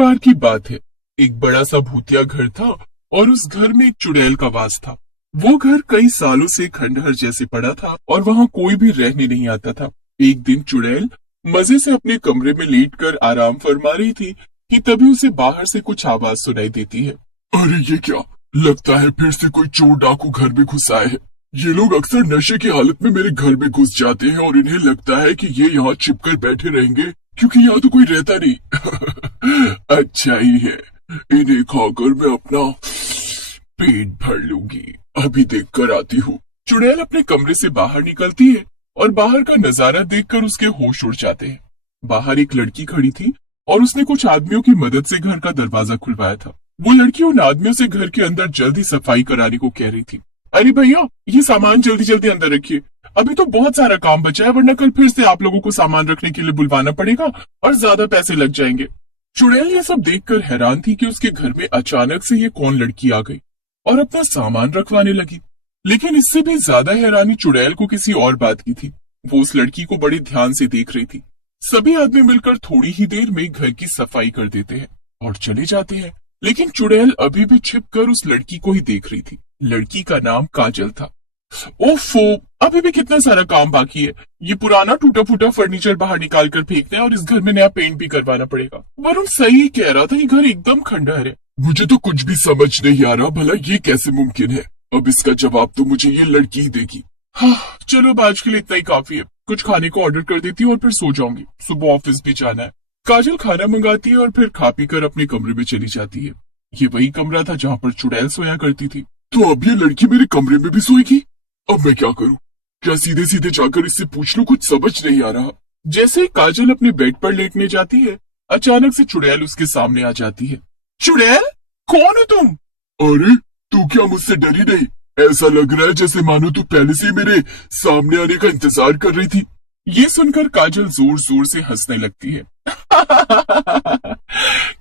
बार की बात है। एक बड़ा सा भूतिया घर था और उस घर में एक चुड़ैल का वास था। वो घर कई सालों से खंडहर जैसे पड़ा था और वहाँ कोई भी रहने नहीं आता था। एक दिन चुड़ैल मजे से अपने कमरे में लेटकर आराम फरमा रही थी कि तभी उसे बाहर से कुछ आवाज सुनाई देती है। अरे ये क्या, लगता है फिर से कोई चोर डाकू घर में घुस आए हैं। ये लोग अक्सर नशे की हालत में मेरे घर में घुस जाते हैं और इन्हें लगता है कि ये यहाँ छिपकर बैठे रहेंगे क्योंकि यहाँ तो कोई रहता नहीं। अच्छा ही है, इन्हें खाकर मैं अपना पेट भर लूंगी। अभी देख कर आती हूँ। चुड़ैल अपने कमरे से बाहर निकलती है और बाहर का नजारा देखकर उसके होश उड़ जाते हैं। बाहर एक लड़की खड़ी थी और उसने कुछ आदमियों की मदद से घर का दरवाजा खुलवाया था। वो लड़की उन आदमियों से घर के अंदर जल्दी सफाई कराने को कह रही थी। अरे भैया, ये सामान जल्दी जल्दी अंदर रखिए, अभी तो बहुत सारा काम बचा है, वरना कल फिर से आप लोगों को सामान रखने के लिए बुलवाना पड़ेगा और ज्यादा पैसे लग जाएंगे। चुड़ैल ये सब देखकर हैरान थी कि उसके घर में अचानक से ये कौन लड़की आ गई और अपना सामान रखवाने लगी। लेकिन इससे भी ज्यादा हैरानी चुड़ैल को किसी और बात की थी। वो उस लड़की को बड़े ध्यान से देख रही थी। सभी आदमी मिलकर थोड़ी ही देर में घर की सफाई कर देते हैं और चले जाते हैं, लेकिन चुड़ैल अभी भी छिपकर उस लड़की को ही देख रही थी। लड़की का नाम काजल था। ओफो, अभी भी कितना सारा काम बाकी है। ये पुराना टूटा फूटा फर्नीचर बाहर निकाल कर फेंकना है और इस घर में नया पेंट भी करवाना पड़ेगा। वरुण सही कह रहा था, ये घर एकदम खंडहर है। मुझे तो कुछ भी समझ नहीं आ रहा, भला ये कैसे मुमकिन है। अब इसका जवाब तो मुझे ये लड़की ही देगी। हाँ, चलो अब आज के लिए इतना ही काफी है। कुछ खाने को ऑर्डर कर देती हूँ और फिर सो जाऊंगी, सुबह ऑफिस भी जाना है। काजल खाना मंगाती है और फिर खा पी कर अपने कमरे में चली जाती है। ये वही कमरा था जहाँ पर चुड़ैल सोया करती थी। तो अब ये लड़की मेरे कमरे में भी सोएगी। अब मैं क्या करूं? क्या सीधे सीधे जाकर इससे पूछ लूं? कुछ समझ नहीं आ रहा। जैसे ही काजल अपने बेड पर लेटने जाती है, अचानक से चुड़ैल उसके सामने आ जाती है। चुड़ैल, कौन हो तुम? अरे तू क्या मुझसे डरी नहीं? ऐसा लग रहा है जैसे मानो तू पहले से मेरे सामने आने का इंतजार कर रही थी। ये सुनकर काजल जोर जोर से हंसने लगती है।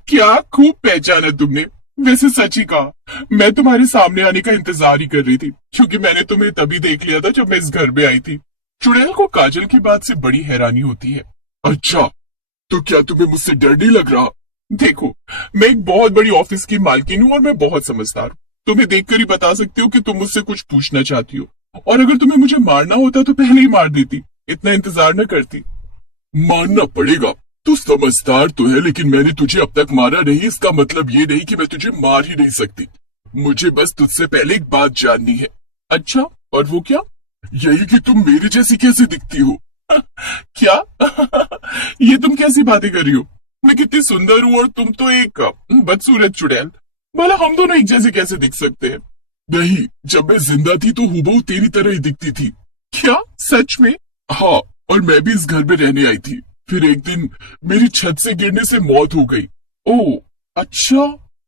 क्या खूब पहचाना तुमने। वैसे सच ही कहा, मैं तुम्हारे सामने आने का इंतजार ही कर रही थी, क्योंकि मैंने तुम्हें तभी देख लिया था जब मैं इस घर में आई थी। चुड़ैल को काजल की बात से बड़ी हैरानी होती है। अच्छा, तो क्या तुम्हें मुझसे डर नहीं लग रहा? देखो, मैं एक बहुत बड़ी ऑफिस की मालकिन हूँ और मैं बहुत समझदार हूँ। तुम्हें देखकर ही बता सकती हो कि तुम मुझसे कुछ पूछना चाहती हो, और अगर तुम्हें मुझे मारना होता तो पहले ही मार देती, इतना इंतजार न करती। मानना पड़ेगा, तू समझदार तो है, लेकिन मैंने तुझे अब तक मारा नहीं। इसका मतलब ये नहीं कि मैं तुझे मार ही नहीं सकती। मुझे बस तुझसे पहले एक बात जाननी है। अच्छा, और वो क्या? यही कि तुम मेरे जैसी कैसे दिखती हो। क्या? ये तुम कैसी बातें कर रही हो? मैं कितनी सुंदर हूँ और तुम तो एक बदसूरत चुड़ैल। भला हम दोनों एक जैसे कैसे दिख सकते हैं? नहीं, जब मैं जिंदा थी तो हूबहू तेरी तरह ही दिखती थी। क्या सच में? हाँ, और मैं भी इस घर में रहने आई थी। फिर एक दिन मेरी छत से गिरने से मौत हो गई। ओह अच्छा,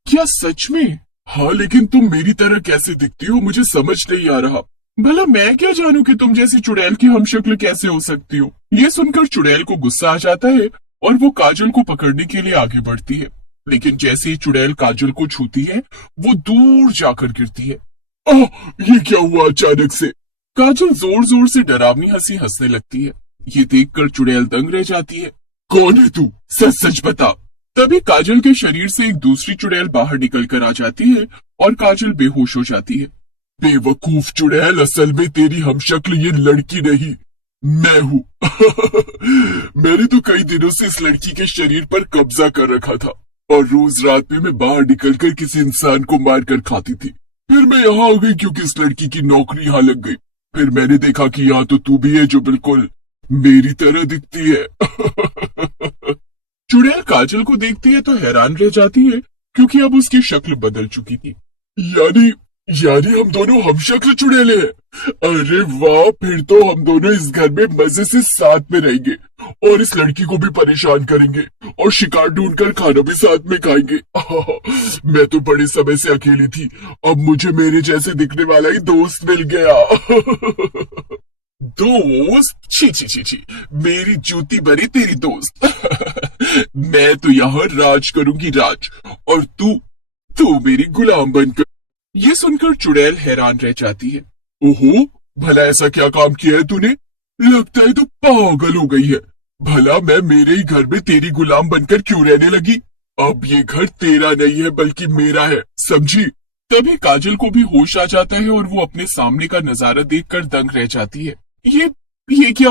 क्या सच में? हाँ, लेकिन तुम मेरी तरह कैसे दिखती हो मुझे समझ नहीं आ रहा। भला मैं क्या जानूं कि तुम जैसी चुड़ैल की हमशक्ल कैसे हो सकती हो। ये सुनकर चुड़ैल को गुस्सा आ जाता है और वो काजल को पकड़ने के लिए आगे बढ़ती है, लेकिन जैसे ही चुड़ैल काजल को छूती है वो दूर जाकर गिरती है। ये क्या हुआ अचानक से? काजल जोर जोर से डरावनी हंसी हंसने लगती है। ये देखकर चुड़ैल दंग रह जाती है। कौन है तू? सच सच बता। तभी काजल के शरीर से एक दूसरी चुड़ैल बाहर निकल कर आ जाती है और काजल बेहोश हो जाती है। बेवकूफ चुड़ैल, असल में तेरी हमशक्ल ये लड़की नहीं, मैं हूँ। मैंने तो कई दिनों से इस लड़की के शरीर पर कब्जा कर रखा था और रोज रात में मैं बाहर निकलकर किसी इंसान को मार कर खाती थी। फिर मैं यहाँ आ गई क्योंकि इस लड़की की नौकरी यहाँ लग गई। फिर मैंने देखा कि यहाँ तो तू भी है जो बिल्कुल मेरी तरह दिखती है। चुड़ैल काजल को देखती है तो हैरान रह जाती है, क्योंकि अब उसकी शक्ल बदल चुकी थी। यानी हम दोनों हमशक्ल चुड़ैले हैं। अरे वाह, फिर तो हम दोनों इस घर में मजे से साथ में रहेंगे और इस लड़की को भी परेशान करेंगे और शिकार ढूंढकर खाना भी साथ में खाएंगे। मैं तो बड़े समय से अकेली थी, अब मुझे मेरे जैसे दिखने वाला ही दोस्त मिल गया। दोस्त? छी छी छी छी, मेरी जूती भरी तेरी दोस्त। मैं तो यहाँ राज करूंगी राज, और तू मेरी गुलाम बनकर। ये सुनकर चुड़ैल हैरान रह जाती है। ओहो, भला ऐसा क्या काम किया है तूने? लगता है तू पागल हो गई है। भला मैं मेरे ही घर में तेरी गुलाम बनकर क्यों रहने लगी? अब ये घर तेरा नहीं है बल्कि मेरा है, समझी? तभी काजल को भी होश आ जाता है और वो अपने सामने का नजारा देखकर दंग रह जाती है। ये क्या?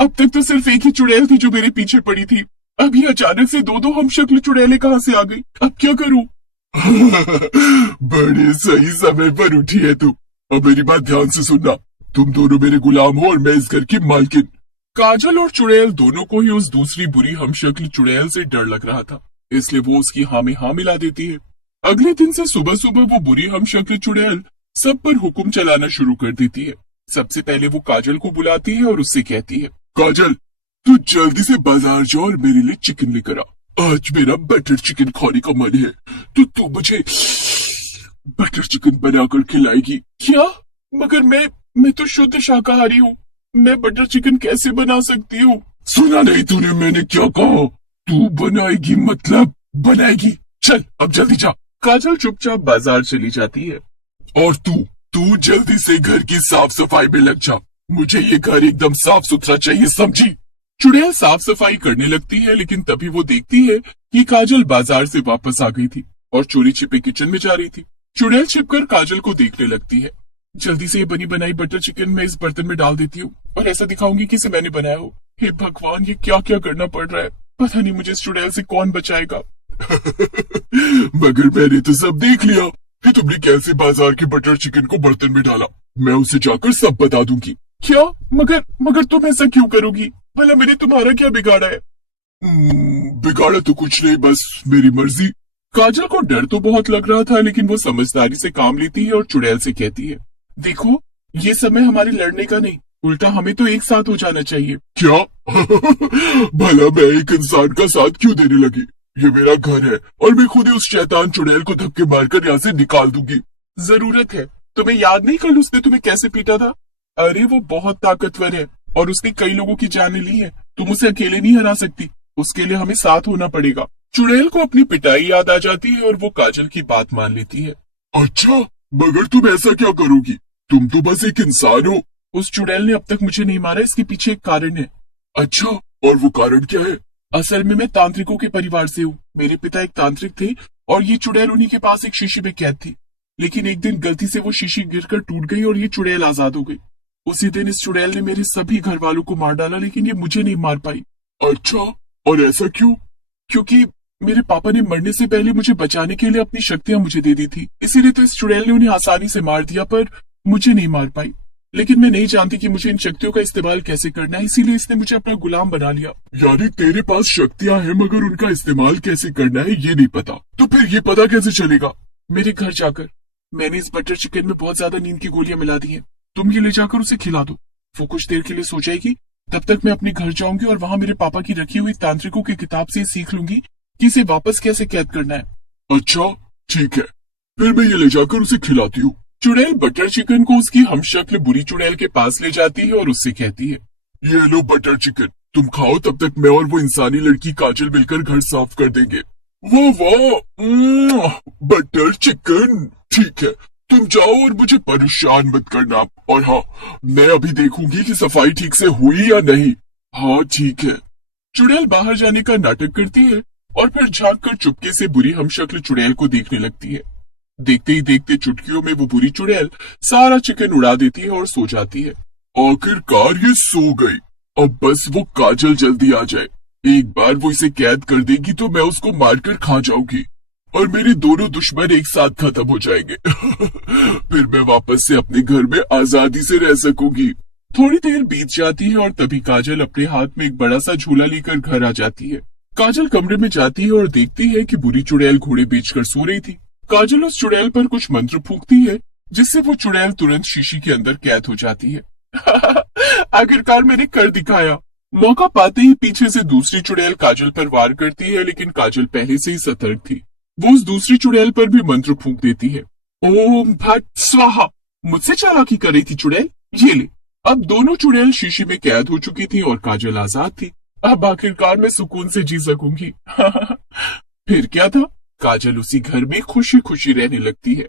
अब तक तो सिर्फ एक ही चुड़ैल थी जो मेरे पीछे पड़ी थी, अब ये अचानक से दो हम शक्ल चुड़ैलें कहाँ से आ गई? अब क्या करूं? बड़े सही समय पर उठी है तू। अब मेरी बात ध्यान से सुनना, तुम दोनों मेरे गुलाम हो और मैं इस घर की मालकिन। काजल और चुड़ैल दोनों को ही उस दूसरी बुरी हमशक्ल चुड़ैल से डर लग रहा था, इसलिए वो उसकी हाँ में हाँ मिला देती है। अगले दिन से सुबह सुबह वो बुरी हमशक्ल चुड़ैल सब पर हुक्म चलाना शुरू कर देती है। सबसे पहले वो काजल को बुलाती है और उससे कहती है, काजल, तू जल्दी से बाजार जा और मेरे लिए चिकन लेकर आ। आज मेरा बटर चिकन खाने का मन है, तो तू मुझे बटर चिकन बनाकर खिलाएगी। क्या? मगर मैं तो शुद्ध शाकाहारी हूँ, मैं बटर चिकन कैसे बना सकती हूँ? सुना नहीं तूने मैंने क्या कहा? तू बनाएगी मतलब बनाएगी। चल अब जल्दी जा। काजल चुपचाप बाजार चली जाती है। और तू जल्दी से घर की साफ सफाई में लग जा, मुझे ये घर एकदम साफ सुथरा चाहिए, समझी? चुड़ैल साफ सफाई करने लगती है, लेकिन तभी वो देखती है कि काजल बाजार से वापस आ गई थी और चोरी छिपे किचन में जा रही थी। चुड़ैल छिपकर काजल को देखने लगती है। जल्दी से ये बनी बनाई बटर चिकन मैं इस बर्तन में डाल देती हूँ और ऐसा दिखाऊंगी कि इसे मैंने बनाया हो। हे भगवान, ये क्या क्या करना पड़ रहा है, पता नहीं मुझे इस चुड़ैल से कौन बचाएगा। मगर मैंने तो सब देख लिया कि तुमने कैसे बाजार के बटर चिकन को बर्तन में डाला। मैं उसे जाकर सब बता दूंगी। क्या? मगर तुम ऐसा क्यों करोगी? भला मैंने तुम्हारा क्या बिगाड़ा है? बिगाड़ा तो कुछ नहीं, बस मेरी मर्जी। काजल को डर तो बहुत लग रहा था, लेकिन वो समझदारी से काम लेती है और चुड़ैल से कहती है, देखो ये समय हमारे लड़ने का नहीं, उल्टा हमें तो एक साथ हो जाना चाहिए। क्या? भला मैं एक इंसान का साथ क्यों देने लगी? ये मेरा घर है और मैं खुद ही उस शैतान चुड़ैल को धक्के मारकर यहाँ से निकाल दूंगी। जरूरत है? तुम्हें याद नहीं कल उसने तुम्हें कैसे पीटा था? अरे वो बहुत ताकतवर है और उसने कई लोगों की जानें ली है, तुम उसे अकेले नहीं हरा सकती, उसके लिए हमें साथ होना पड़ेगा। चुड़ैल को अपनी पिटाई याद आ जाती है और वो काजल की बात मान लेती है। अच्छा, मगर तुम ऐसा क्या करोगी? तुम तो बस एक इंसान हो। उस चुड़ैल ने अब तक मुझे नहीं मारा, इसके पीछे एक कारण है। अच्छा, और वो कारण क्या है? असल में मैं तांत्रिकों के परिवार से हूँ। मेरे पिता एक तांत्रिक थे और ये चुड़ैल उन्हीं के पास एक शीशी में कैद थी, लेकिन एक दिन गलती से वो शीशी गिरकर टूट गई और ये चुड़ैल आजाद हो गई। उसी दिन इस चुड़ैल ने मेरे सभी घर वालों को मार डाला, लेकिन ये मुझे नहीं मार पाई। अच्छा, और ऐसा क्यों? क्योंकि मेरे पापा ने मरने से पहले मुझे बचाने के लिए अपनी शक्तियां मुझे दे दी थी, इसीलिए तो इस चुड़ैल ने उन्हें आसानी से मार दिया, पर मुझे नहीं मार पाई। लेकिन मैं नहीं जानती कि मुझे इन शक्तियों का इस्तेमाल कैसे करना है, इसीलिए इसने मुझे अपना गुलाम बना लिया। यानी तेरे पास शक्तियां हैं मगर उनका इस्तेमाल कैसे करना है ये नहीं पता, तो फिर ये पता कैसे चलेगा? मेरे घर जाकर मैंने इस बटर चिकन में बहुत ज्यादा नींद की गोलियां मिला दी हैं, तुम ये ले जाकर उसे खिला दो, वो कुछ देर के लिए सो जाएगी, तब तक मैं अपने घर जाऊंगी और वहां मेरे पापा की रखी हुई तांत्रिकों की किताब से सीख लूंगी कि इसे वापस कैसे कैद करना है। अच्छा ठीक है, फिर मैं ये ले जाकर उसे खिलाती हूँ। चुड़ैल बटर चिकन को उसकी हमशक्ल बुरी चुड़ैल के पास ले जाती है और उससे कहती है, ये लो बटर चिकन, तुम खाओ, तब तक मैं और वो इंसानी लड़की काजल मिलकर घर साफ कर देंगे। वाह वाह, बटर चिकन। ठीक है, तुम जाओ और मुझे परेशान मत करना, और हाँ, मैं अभी देखूंगी कि सफाई ठीक से हुई या नहीं। हाँ ठीक है। चुड़ैल बाहर जाने का नाटक करती है और फिर झांक कर चुपके से बुरी हमशक्ल चुड़ैल को देखने लगती है। देखते ही देखते चुटकियों में वो बुरी चुड़ैल सारा चिकन उड़ा देती है और सो जाती है। आखिरकार ये सो गई, अब बस वो काजल जल्दी आ जाए। एक बार वो इसे कैद कर देगी तो मैं उसको मारकर खा जाऊंगी और मेरे दोनों दुश्मन एक साथ खत्म हो जाएंगे। फिर मैं वापस से अपने घर में आजादी से रह सकूंगी। थोड़ी देर बीत जाती है और तभी काजल अपने हाथ में एक बड़ा सा झूला लेकर घर आ जाती है। काजल कमरे में जाती है और देखती है कि बुरी चुड़ैल घोड़े बेचकर सो रही थी। काजल उस चुड़ैल पर कुछ मंत्र फूंकती है, जिससे वो चुड़ैल तुरंत शीशी के अंदर कैद हो जाती है। आखिरकार मैंने कर दिखाया। मौका पाते ही पीछे से दूसरी चुड़ैल काजल पर वार करती है, लेकिन काजल पहले से ही सतर्क थी। वो उस दूसरी चुड़ैल पर भी मंत्र फूंक देती है। ओम भट स्वाहा। मुझसे चालाकी कर रही थी चुड़ैल, ये ले। अब दोनों चुड़ैल शीशी में कैद हो चुकी थी और काजल आजाद थी। अब आखिरकार मैं सुकून से जी सकूंगी। फिर क्या था, काजल उसी घर में खुशी खुशी रहने लगती है।